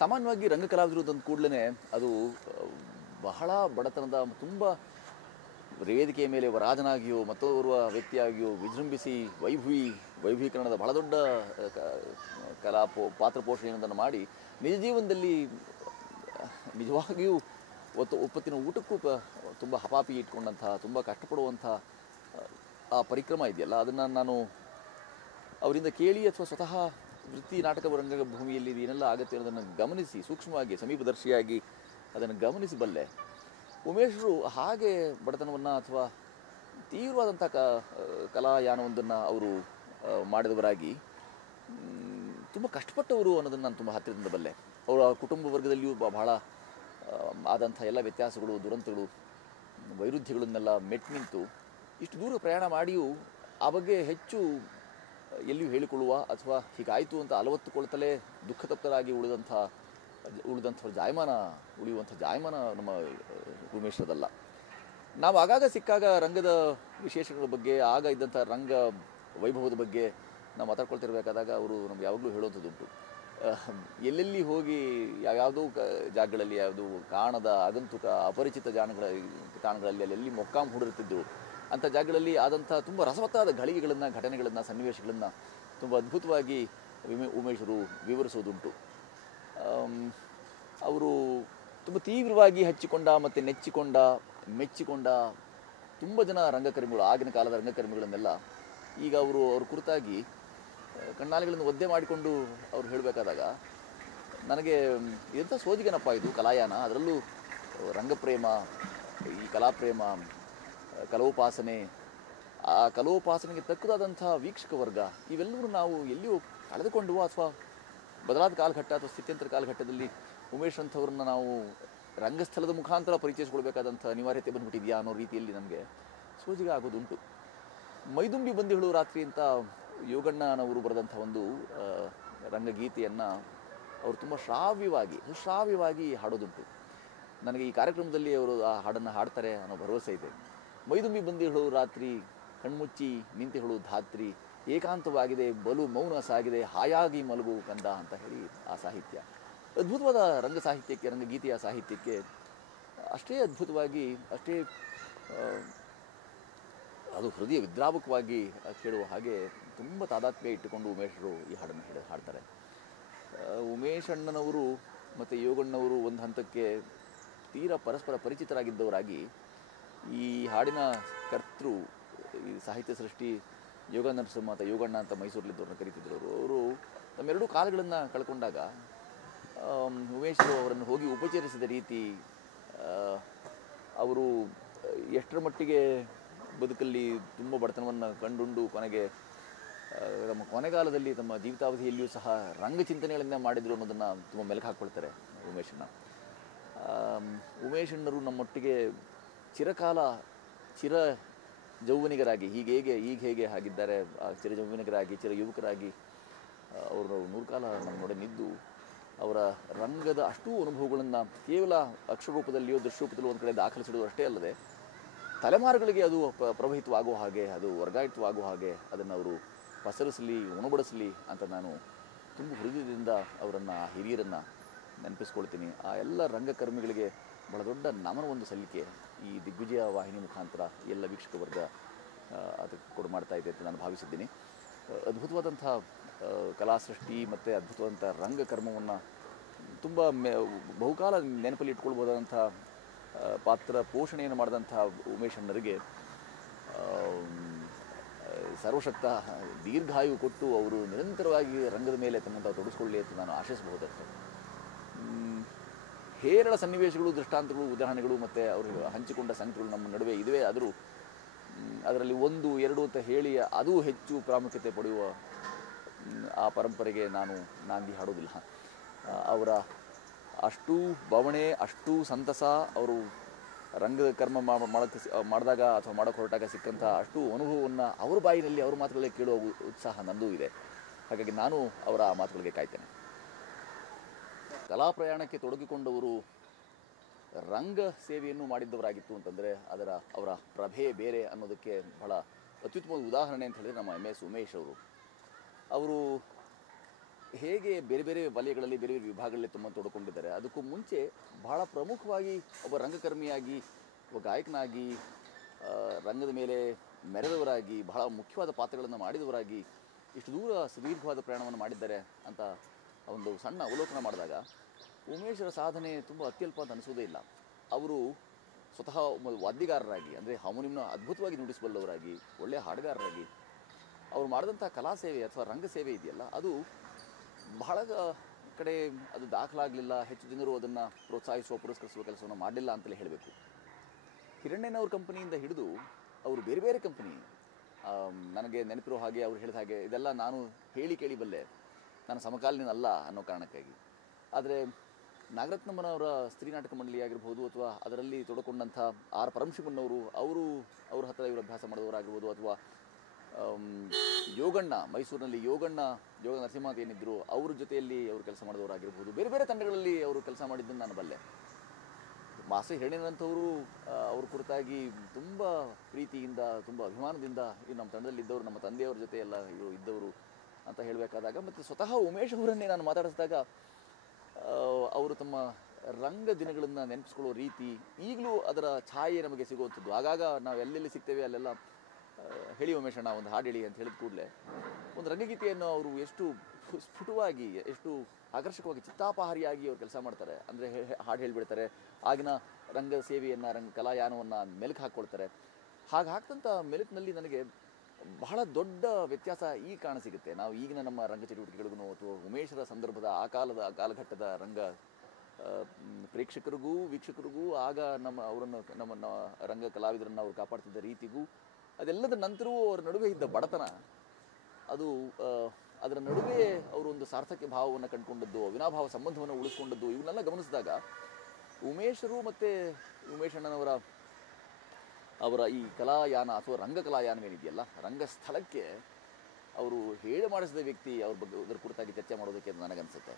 ಸಾಮಾನ್ಯವಾಗಿ ರಂಗ ಕಲಾವಿದರು ತಂದ ಕೂಡಲೇ ಅದು ಬಹಳ ಬಡತನದ ತುಂಬ ವೇದಿಕೆಯ ಮೇಲೆ ವರಾಜನಾಗಿಯೋ ಮತ್ತೋರ್ವ ವ್ಯಕ್ತಿಯಾಗಿಯೋ ವಿಜೃಂಭಿಸಿ ವೈಭವೀಕರಣದ ಬಹಳ ದೊಡ್ಡ ಪಾತ್ರ ಪೋಷಣೆಯನ್ನು ಮಾಡಿ ನಿಜ ಜೀವನದಲ್ಲಿ ನಿಜವಾಗಿಯೂ ಒಪ್ಪತ್ತಿನ ಊಟಕ್ಕೂ ತುಂಬ ಹಪಾಪಿ ಇಟ್ಕೊಂಡಂತಹ ತುಂಬ ಕಷ್ಟಪಡುವಂಥ ಆ ಪರಿಕ್ರಮ ಇದೆಯಲ್ಲ, ಅದನ್ನು ನಾನು ಅವರಿಂದ ಕೇಳಿ ಅಥವಾ ಸ್ವತಃ ವೃತ್ತಿ ನಾಟಕ ರಂಗಭೂಮಿಯಲ್ಲಿ ಏನೆಲ್ಲ ಆಗುತ್ತೆ ಅನ್ನೋದನ್ನು ಗಮನಿಸಿ ಸೂಕ್ಷ್ಮವಾಗಿ ಸಮೀಪದರ್ಶಿಯಾಗಿ ಅದನ್ನು ಗಮನಿಸಬಲ್ಲೆ. ಉಮೇಶರು ಹಾಗೆ ಬಡತನವನ್ನು ಅಥವಾ ತೀವ್ರವಾದಂಥ ಕಲಾಯಾನವೊಂದನ್ನು ಅವರು ಮಾಡಿದವರಾಗಿ ತುಂಬ ಕಷ್ಟಪಟ್ಟವರು ಅನ್ನೋದನ್ನು ನಾನು ತುಂಬ ಹತ್ತಿರದಿಂದ ಬಲ್ಲೆ. ಅವರ ಕುಟುಂಬ ವರ್ಗದಲ್ಲಿಯೂ ಬಹಳ ಆದಂಥ ಎಲ್ಲ ವ್ಯತ್ಯಾಸಗಳು, ದುರಂತಗಳು, ವೈರುಧ್ಯಗಳನ್ನೆಲ್ಲ ಮೆಟ್ಟು ನಿಂತು ಇಷ್ಟು ದೂರ ಪ್ರಯಾಣ ಮಾಡಿಯೂ ಆ ಬಗ್ಗೆ ಹೆಚ್ಚು ಎಲ್ಲಿಯೂ ಹೇಳಿಕೊಳ್ಳುವ ಅಥವಾ ಹೀಗಾಯಿತು ಅಂತ ಅಲವತ್ತುಕೊಳ್ತಲೇ ದುಃಖತಪ್ತರಾಗಿ ಉಳಿದಂಥವ್ರ ಉಳಿಯುವಂಥ ಜಾಯಮಾನ ನಮ್ಮ ಉಮೇಶರದಲ್ಲ. ನಾವು ಆಗಾಗ ಸಿಕ್ಕಾಗ ರಂಗದ ವಿಶೇಷಗಳ ಬಗ್ಗೆ, ಆಗ ಇದ್ದಂಥ ರಂಗ ವೈಭವದ ಬಗ್ಗೆ ನಾವು ಮಾತಾಡ್ಕೊಳ್ತಿರ್ಬೇಕಾದಾಗ ಅವರು ನಮ್ಗೆ ಯಾವಾಗಲೂ ಹೇಳುವಂಥದ್ದುಂಟು. ಎಲ್ಲೆಲ್ಲಿ ಹೋಗಿ ಯಾವುದೋ ಜಾಗಗಳಲ್ಲಿ, ಯಾವುದು ಕಾಣದ ಆಗಂತುಕ ಅಪರಿಚಿತ ತಾಣಗಳಲ್ಲಿ ಅಲ್ಲೆಲ್ಲಿ ಮೊಕ್ಕಾಂ ಹೂಡಿರ್ತಿದ್ದರು ಅಂಥ ಜಾಗಗಳಲ್ಲಿ ಆದಂಥ ತುಂಬ ರಸವತ್ತಾದ ಘಳಿಗೆಗಳನ್ನು, ಘಟನೆಗಳನ್ನು, ಸನ್ನಿವೇಶಗಳನ್ನು ತುಂಬ ಅದ್ಭುತವಾಗಿ ಉಮೇಶರು ವಿವರಿಸೋದುಂಟು. ಅವರು ತುಂಬ ತೀವ್ರವಾಗಿ ಹಚ್ಚಿಕೊಂಡ ಮತ್ತು ಮೆಚ್ಚಿಕೊಂಡ ತುಂಬ ಜನ ರಂಗಕರ್ಮಿಗಳು, ಆಗಿನ ಕಾಲದ ರಂಗಕರ್ಮಿಗಳನ್ನೆಲ್ಲ ಈಗ ಅವ್ರ ಕುರಿತಾಗಿ ಕಣ್ಣಾಲಿಗಳನ್ನು ಒದ್ದೆ ಮಾಡಿಕೊಂಡು ಅವ್ರು ಹೇಳಬೇಕಾದಾಗ ನನಗೆ ಎಂಥ ಸೋಜಿಗೆನಪ್ಪ ಇದು ಕಲಾಯಾನ, ಅದರಲ್ಲೂ ರಂಗಪ್ರೇಮ, ಈ ಕಲಾಪ್ರೇಮ, ಕಲೋಪಾಸನೆ, ಆ ಕಲೋಪಾಸನೆಗೆ ತಕ್ಕದಾದಂಥ ವೀಕ್ಷಕ ವರ್ಗ, ಇವೆಲ್ಲವೂ ನಾವು ಎಲ್ಲಿಯೂ ಕಳೆದುಕೊಂಡು ಅಥವಾ ಬದಲಾದ ಕಾಲಘಟ್ಟ ಅಥವಾ ಸ್ಥಿತ್ಯಂತರ ಕಾಲಘಟ್ಟದಲ್ಲಿ ಉಮೇಶ್ ಅಂಥವ್ರನ್ನ ನಾವು ರಂಗಸ್ಥಳದ ಮುಖಾಂತರ ಪರಿಚಯಿಸ್ಕೊಳ್ಬೇಕಾದಂಥ ಅನಿವಾರ್ಯತೆ ಬಂದ್ಬಿಟ್ಟಿದೆಯಾ ಅನ್ನೋ ರೀತಿಯಲ್ಲಿ ನಮಗೆ ಸೋಜಿಗೆ ಆಗೋದುಂಟು. ಮೈದುಂಬಿ ಬಂದಿಗಳು ರಾತ್ರಿ ಅಂತ ಯೋಗಣ್ಣನವರು ಬರೆದಂಥ ಒಂದು ರಂಗಗೀತೆಯನ್ನು ಅವರು ತುಂಬ ಸುಶ್ರಾವ್ಯವಾಗಿ ಹಾಡೋದುಂಟು. ನನಗೆ ಈ ಕಾರ್ಯಕ್ರಮದಲ್ಲಿ ಅವರು ಆ ಹಾಡನ್ನು ಹಾಡ್ತಾರೆ ಅನ್ನೋ ಭರವಸೆ ಇದೆ. ಮೈದುಂಬಿ ಬಂದಿಗಳು ರಾತ್ರಿ ಕಣ್ಮುಚ್ಚಿ ನಿಂತಿಗಳು ಧಾತ್ರಿ, ಏಕಾಂತವಾಗಿದೆ ಬಲು ಮೌನ ಸಾಗಿದೆ ಹಾಯಾಗಿ ಮಲಗು ಕಂದ ಅಂತ ಹೇಳಿ ಆ ಸಾಹಿತ್ಯ ಅದ್ಭುತವಾದ ರಂಗ ಸಾಹಿತ್ಯಕ್ಕೆ, ರಂಗಗೀತೆಯ ಸಾಹಿತ್ಯಕ್ಕೆ ಅಷ್ಟೇ ಅದ್ಭುತವಾಗಿ, ಅಷ್ಟೇ ಅದು ಹೃದಯ ವಿದ್ರಾವಕವಾಗಿ ಕೇಳುವ ಹಾಗೆ ತುಂಬ ತಾದಾತ್ಮ್ಯ ಇಟ್ಟುಕೊಂಡು ಉಮೇಶರು ಈ ಹಾಡನ್ನು ಹಾಡ್ತಾರೆ. ಉಮೇಶ್ ಅಣ್ಣನವರು ಮತ್ತು ಯೋಗಣ್ಣವರು ಒಂದು ಹಂತಕ್ಕೆ ತೀರಾ ಪರಸ್ಪರ ಪರಿಚಿತರಾಗಿದ್ದವರಾಗಿ ಈ ಹಾಡಿನ ಕರ್ತೃ, ಈ ಸಾಹಿತ್ಯ ಸೃಷ್ಟಿ ಯೋಗ ನರಸಿಂಹ ಅಂತ ಯೋಗಣ್ಣ ಅಂತ ಮೈಸೂರಲ್ಲಿದ್ದವ್ರನ್ನ ಕರೀತಿದ್ರು. ಅವರು ತಮ್ಮೆರಡೂ ಕಾಲಗಳನ್ನು ಕಳ್ಕೊಂಡಾಗ ಉಮೇಶರು ಅವರನ್ನು ಹೋಗಿ ಉಪಚರಿಸಿದ ರೀತಿ, ಅವರು ಎಷ್ಟರ ಮಟ್ಟಿಗೆ ಬದುಕಲ್ಲಿ ತುಂಬ ಬಡತನವನ್ನು ಕಂಡುಂಡು ಕೊನೆಗೆ ತಮ್ಮ ಕೊನೆಗಾಲದಲ್ಲಿ ತಮ್ಮ ಜೀವಿತಾವಧಿಯಲ್ಲಿಯೂ ಸಹ ರಂಗಚಿಂತನೆಗಳನ್ನೇ ಮಾಡಿದರು ಅನ್ನೋದನ್ನು ತುಂಬ ಮೆಲುಕು ಹಾಕ್ಕೊಳ್ತಾರೆ ಉಮೇಶಣ್ಣ. ಉಮೇಶಣ್ಣರು ನಮ್ಮೊಟ್ಟಿಗೆ ಚಿರ ಜೌವನಿಗರಾಗಿ ಈಗ ಹೇಗೆ ಆಗಿದ್ದಾರೆ, ಚಿರ ಜೌವನಿಗರಾಗಿ, ಚಿರ ಯುವಕರಾಗಿ ಅವರು ನೂರುಕಾಲ ನಮ್ಮೊಡನಿದ್ದು ಅವರ ರಂಗದ ಅಷ್ಟೂ ಅನುಭವಗಳನ್ನು ಕೇವಲ ಅಕ್ಷರರೂಪದಲ್ಲಿಯೋ ದೃಶ್ಯರೂಪದಲ್ಲೋ ಒಂದು ಕಡೆ ದಾಖಲಿಸಿಡುವುದು ಅಷ್ಟೇ ಅಲ್ಲದೆ ತಲೆಮಾರುಗಳಿಗೆ ಅದು ಪ್ರವಹಿತವಾಗುವ ಹಾಗೆ, ಅದು ವರ್ಗಾಯಿತವಾಗುವ ಹಾಗೆ ಅದನ್ನು ಅವರು ಪಸರಿಸಲಿ, ಉಣಬಡಿಸಲಿ ಅಂತ ನಾನು ತುಂಬ ಹೃದಯದಿಂದ ಅವರನ್ನು, ಹಿರಿಯರನ್ನು ನೆನಪಿಸ್ಕೊಳ್ತೀನಿ. ಆ ಎಲ್ಲ ರಂಗಕರ್ಮಿಗಳಿಗೆ ಬಹಳ ದೊಡ್ಡ ನಮನವೊಂದು ಸಲ್ಲಿಕೆ ಈ ದಿಗ್ವಿಜಯ ವಾಹಿನಿ ಮುಖಾಂತರ ಎಲ್ಲ ವೀಕ್ಷಕ ವರ್ಗ ಅದಕ್ಕೆ ಮಾಡ್ತಾ ಇದೆ ಅಂತ ನಾನು ಭಾವಿಸಿದ್ದೀನಿ. ಅದ್ಭುತವಾದಂಥ ಕಲಾಸೃಷ್ಟಿ ಮತ್ತು ಅದ್ಭುತವಾದಂಥ ರಂಗಕರ್ಮವನ್ನು ತುಂಬ ಬಹುಕಾಲ ನೆನಪಲ್ಲಿ ಇಟ್ಕೊಳ್ಬೋದಾದಂಥ ಪಾತ್ರ ಪೋಷಣೆಯನ್ನು ಮಾಡಿದಂಥ ಉಮೇಶ್ ಅಣ್ಣರಿಗೆ ಸರ್ವಶಕ್ತ ದೀರ್ಘಾಯು ಕೊಟ್ಟು ಅವರು ನಿರಂತರವಾಗಿ ರಂಗದ ಮೇಲೆ ತನ್ನಂಥ ತೊಡಗಿಸ್ಕೊಳ್ಳಿ ಅಂತ ನಾನು ಆಶಿಸಬಹುದಷ್ಟೆ. ಹೇರಳ ಸನ್ನಿವೇಶಗಳು, ದೃಷ್ಟಾಂತಗಳು, ಉದಾಹರಣೆಗಳು ಮತ್ತು ಅವರು ಹಂಚಿಕೊಂಡ ಸಂಗತಿಗಳು ನಮ್ಮ ನಡುವೆ ಇದುವೇ. ಆದರೂ ಅದರಲ್ಲಿ 1, 2 ಅಂತ ಹೇಳಿ ಅದು ಹೆಚ್ಚು ಪ್ರಾಮುಖ್ಯತೆ ಪಡೆಯುವ ಆ ಪರಂಪರೆಗೆ ನಾನು ನಾಂದಿ ಹಾಡೋದಿಲ್ಲ. ಅವರ ಅಷ್ಟೂ ಬವಣೆ, ಅಷ್ಟೂ ಸಂತಸ, ಅವರು ರಂಗದ ಕರ್ಮ ಮಾಡಿದಾಗ ಅಥವಾ ಮಾಡೋಕ್ಕೆ ಹೊರಟಾಗ ಸಿಕ್ಕಂಥ ಅಷ್ಟು ಅನುಭವವನ್ನು ಅವ್ರ ಬಾಯಿನಲ್ಲಿ, ಅವ್ರ ಮಾತುಗಳೇ ಕೇಳುವ ಉತ್ಸಾಹ ನಂದೂ ಇದೆ. ಹಾಗಾಗಿ ನಾನು ಅವರ ಆ ಮಾತುಗಳಿಗೆ ಕಾಯ್ತೇನೆ. ಕಲಾ ಪ್ರಯಾಣಕ್ಕೆ ತೊಡಗಿಕೊಂಡವರು ರಂಗ ಸೇವೆಯನ್ನು ಮಾಡಿದ್ದವರಾಗಿತ್ತು ಅಂತಂದರೆ ಅವರ ಪ್ರಭೆ ಬೇರೆ ಅನ್ನೋದಕ್ಕೆ ಬಹಳ ಅತ್ಯುತ್ತಮ ಉದಾಹರಣೆ ಅಂತ ಹೇಳಿದರೆ ನಮ್ಮ MS ಉಮೇಶ್ ಅವರು ಹೇಗೆ ಬೇರೆ ಬೇರೆ ವಲಯಗಳಲ್ಲಿ ಬೇರೆ ಬೇರೆ ವಿಭಾಗಗಳಲ್ಲಿ ತುಂಬ ತೊಡ್ಕೊಂಡಿದ್ದಾರೆ. ಅದಕ್ಕೂ ಮುಂಚೆ ಬಹಳ ಪ್ರಮುಖವಾಗಿ ಒಬ್ಬ ರಂಗಕರ್ಮಿಯಾಗಿ, ಒಬ್ಬ ಗಾಯಕನಾಗಿ, ರಂಗದ ಮೇಲೆ ಮೆರೆದವರಾಗಿ, ಬಹಳ ಮುಖ್ಯವಾದ ಪಾತ್ರಗಳನ್ನು ಮಾಡಿದವರಾಗಿ ಇಷ್ಟು ದೂರ ಸುದೀರ್ಘವಾದ ಪ್ರಯಾಣವನ್ನು ಮಾಡಿದ್ದಾರೆ ಅಂತ ಒಂದು ಸಣ್ಣ ಅವಲೋಕನ ಮಾಡಿದಾಗ ಉಮೇಶರ ಸಾಧನೆ ತುಂಬ ಅತ್ಯಲ್ಪ ಅಂತ ಅನಿಸೋದೇ ಇಲ್ಲ. ಅವರು ಸ್ವತಃ ವಾದ್ಯಗಾರರಾಗಿ, ಅಂದರೆ ಹಾರ್ಮೋನಿಯಂನ ಅದ್ಭುತವಾಗಿ ನುಡಿಸಬಲ್ಲವರಾಗಿ, ಒಳ್ಳೆಯ ಹಾಡುಗಾರರಾಗಿ ಅವರು ಮಾಡಿದಂಥ ಕಲಾ ಸೇವೆ ಅಥವಾ ರಂಗ ಸೇವೆ ಇದೆಯಲ್ಲ, ಅದು ಬಹಳ ಕಡೆ ಅದು ದಾಖಲಾಗಲಿಲ್ಲ. ಹೆಚ್ಚು ಜನರು ಅದನ್ನು ಪ್ರೋತ್ಸಾಹಿಸುವ, ಪುರಸ್ಕರಿಸುವ ಕೆಲಸವನ್ನು ಮಾಡಲಿಲ್ಲ ಅಂತಲೇ ಹೇಳಬೇಕು. ಹಿರಣ್ಣಯ್ಯನವ್ರ ಕಂಪನಿಯಿಂದ ಹಿಡಿದು ಅವರು ಬೇರೆ ಬೇರೆ ಕಂಪನಿ, ನನಗೆ ನೆನಪಿರೋ ಹಾಗೆ ಅವ್ರು ಹೇಳಿದ ಹಾಗೆ ಇದೆಲ್ಲ ನಾನು ಹೇಳಿ ಕೇಳಿ ಬಲ್ಲೆ, ನಾನು ಸಮಕಾಲೀನಲ್ಲ ಅನ್ನೋ ಕಾರಣಕ್ಕಾಗಿ. ಆದರೆ ನಾಗರತ್ನಮ್ಮನವರ ಸ್ತ್ರೀ ನಾಟಕ ಮಂಡಳಿ ಆಗಿರ್ಬೋದು, ಅಥವಾ ಅದರಲ್ಲಿ ತೊಡಕೊಂಡಂಥ ಆರ್ ಪರಮಶಿವಣ್ಣವರು ಅವ್ರ ಹತ್ತಿರ ಇವರು ಅಭ್ಯಾಸ ಮಾಡಿದವರಾಗಿರ್ಬೋದು, ಅಥವಾ ಯೋಗಣ್ಣ, ಮೈಸೂರಿನಲ್ಲಿ ಯೋಗ ನರಸಿಂಹ ಏನಿದ್ರು ಅವ್ರ ಜೊತೆಯಲ್ಲಿ ಅವರು ಕೆಲಸ ಮಾಡಿದವರಾಗಿರ್ಬೋದು, ಬೇರೆ ಬೇರೆ ತಂಡಗಳಲ್ಲಿ ಅವರು ಕೆಲಸ ಮಾಡಿದ್ದನ್ನು ನಾನು ಬಲ್ಲೆ. ಮಾಸ್ಟರ್ ಹಿರಣ್ಣಯ್ಯನಂಥವರು ಅವ್ರ ಕುರಿತಾಗಿ ತುಂಬ ಪ್ರೀತಿಯಿಂದ, ತುಂಬ ಅಭಿಮಾನದಿಂದ ನಮ್ಮ ತಂಡದಲ್ಲಿದ್ದವರು, ನಮ್ಮ ತಂದೆಯವ್ರ ಜೊತೆ ಎಲ್ಲ ಇವರು ಇದ್ದವರು ಅಂತ ಹೇಳಬೇಕಾದಾಗ, ಮತ್ತು ಸ್ವತಃ ಉಮೇಶ್ ಅವರನ್ನೇ ನಾನು ಮಾತಾಡಿಸಿದಾಗ ಅವರು ತಮ್ಮ ರಂಗ ದಿನಗಳನ್ನು ನೆನಪಿಸ್ಕೊಳ್ಳೋ ರೀತಿ ಈಗಲೂ ಅದರ ಛಾಯೆ ನಮಗೆ ಸಿಗುವಂಥದ್ದು. ಆಗಾಗ ನಾವು ಎಲ್ಲೆಲ್ಲಿ ಸಿಗ್ತೇವೆ ಅಲ್ಲೆಲ್ಲ ಹೇಳಿ ಉಮೇಶಣ್ಣ ಒಂದು ಹಾಡು ಹೇಳಿ ಅಂತ ಹೇಳಿದ ಕೂಡಲೇ ಒಂದು ರಂಗಗೀತೆಯನ್ನು ಅವರು ಎಷ್ಟು ಸ್ಫುಟವಾಗಿ, ಎಷ್ಟು ಆಕರ್ಷಕವಾಗಿ, ಚಿತ್ತಾಪಹಾರಿಯಾಗಿ ಅವ್ರು ಕೆಲಸ ಮಾಡ್ತಾರೆ. ಅಂದರೆ ಹಾಡು ಹೇಳಿಬಿಡ್ತಾರೆ, ಆಗಿನ ರಂಗ ಸೇವೆಯನ್ನು, ಕಲಾಯಾನವನ್ನು ಮೆಲುಕು ಹಾಕ್ಕೊಳ್ತಾರೆ. ಹಾಗೆ ಹಾಕ್ತಂಥ ಮೆಲುಕಿನಲ್ಲಿ ನನಗೆ ಬಹಳ ದೊಡ್ಡ ವ್ಯತ್ಯಾಸ ಈಗ ಕಾಣಸಿಗುತ್ತೆ. ನಾವು ಈಗಿನ ನಮ್ಮ ರಂಗ ಚಟುವಟಿಕೆಗಳಿಗೂ ಅಥವಾ ಉಮೇಶರ ಸಂದರ್ಭದ ಆ ಕಾಲಘಟ್ಟದ ರಂಗ ಪ್ರೇಕ್ಷಕರಿಗೂ ವೀಕ್ಷಕರಿಗೂ ಆಗ ನಮ್ಮ ರಂಗ ಕಲಾವಿದರನ್ನು ಅವರು ಕಾಪಾಡ್ತಿದ್ದ ರೀತಿಗೂ, ಅದೆಲ್ಲದ ನಂತರವೂ ಅವರ ನಡುವೆ ಇದ್ದ ಬಡತನ, ಅದು ಅದರ ನಡುವೆ ಅವರು ಒಂದು ಸಾರ್ಥಕ್ಯ ಭಾವವನ್ನು ಕಂಡುಕೊಂಡದ್ದು, ಅವಿನಾಭಾವ ಸಂಬಂಧವನ್ನು ಉಳಿಸ್ಕೊಂಡದ್ದು, ಇವನ್ನೆಲ್ಲ ಗಮನಿಸಿದಾಗ ಉಮೇಶರು ಮತ್ತು ಅವರ ಈ ಕಲಾಯಾನ ಅಥವಾ ರಂಗ ಕಲಾಯಾನವೇನಿದೆಯಲ್ಲ, ರಂಗಸ್ಥಳಕ್ಕೆ ಅವರು ಹೇಳಿ ಮಾಡಿಸಿದ ವ್ಯಕ್ತಿ, ಅವ್ರ ಬಗ್ಗೆ ಅದರ ಕುರಿತಾಗಿ ಚರ್ಚೆ ಮಾಡೋದಕ್ಕೆ ನನಗನ್ಸುತ್ತೆ.